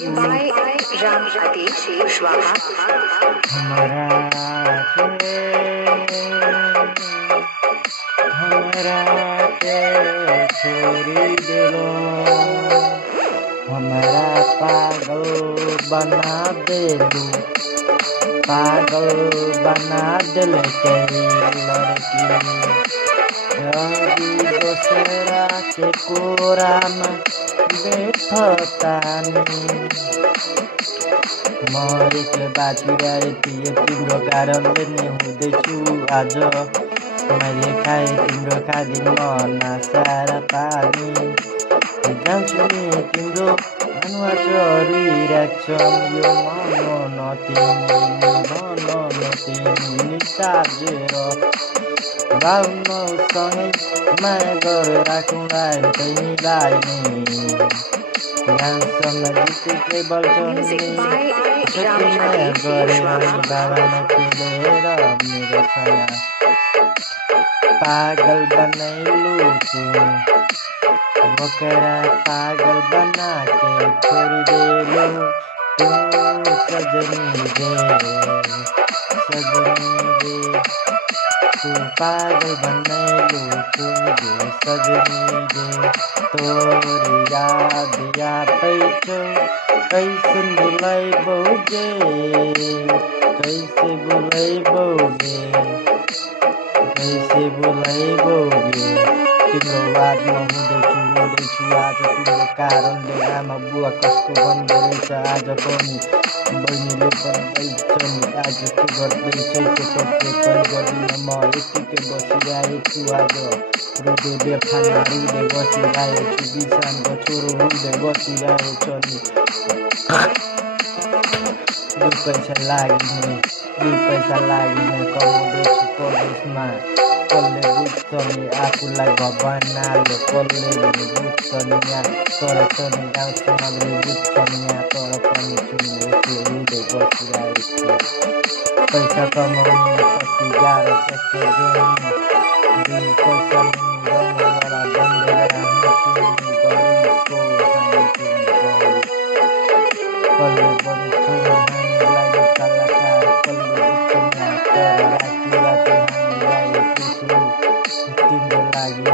Music by Ram Adesh Kushwaha. हमरा के छोड़ी दिलो, हमरा पागल बना देलू, पागल बना दिल कई लड़की। अभी दोसरा के कोरा में बैठतानी, मरे के बाँकी रहेथिए तिम्रो कारणले नै हुँदैछु आज। मैले खाएँ तिम्रो खाँदी म नासार पानी, जान्छु नि तिम्रो अनुहार चरिरहेछन् यो मन नतिमी भन नतिमी निसाजेर बाहुनसँगै माया गरेर राखौँला तिमीलाई नै। गाउँसम्म जितेकै बल्छन् जति माया गरेर बाबा नखेलेर मेरो छाया पागल बनाइलू तू, बकरा पागल बना के छोड़ देलू तू सजनी रे, सजनी रे तू पागल बनाइलू तुझे सजनी रे। तोरी याद आएछ कैसे भुलाइबोगे, कैसे भुलाइबोगे, कैसे भुलाइबोगे। तिम्रो वादमा हुँदैछु आज तिम्रो कारणले आमा बुवा कस्तो बन्दो रहेछ आज पनि, बहिनीले भन्दैछ नि आज के गर्दैछ त्यो पनि गर्दिनँ म यतिकै बसिरहेछु आज। रुँदै बेफाना रुँदै बसिरहेछु, बिसानको छोरो रुँदै बसिरहेछ नि। दुई पैसा लागिने कमाउँदैछु परदेशमा, कसले बुझ्छ नि आफूलाई भगवानले, कसले बुझ्छ नि यहाँ तर पनि गाउँ समाजले बुझ्छ नि यहाँ तर पनि सुन्दैछु रुँदै बसिरहेछु। पैसा कमाउनु कति गाह्रो सक्छ जोड्नु, दुई पैसा मुनि रमौला बन्देर हामी गरिबको हामी गरी कसले बन्छौँ हामीलाई कलाकार, कसले बुझ्छन् तर राति राति हामीलाई पुछु तिम्रो लागि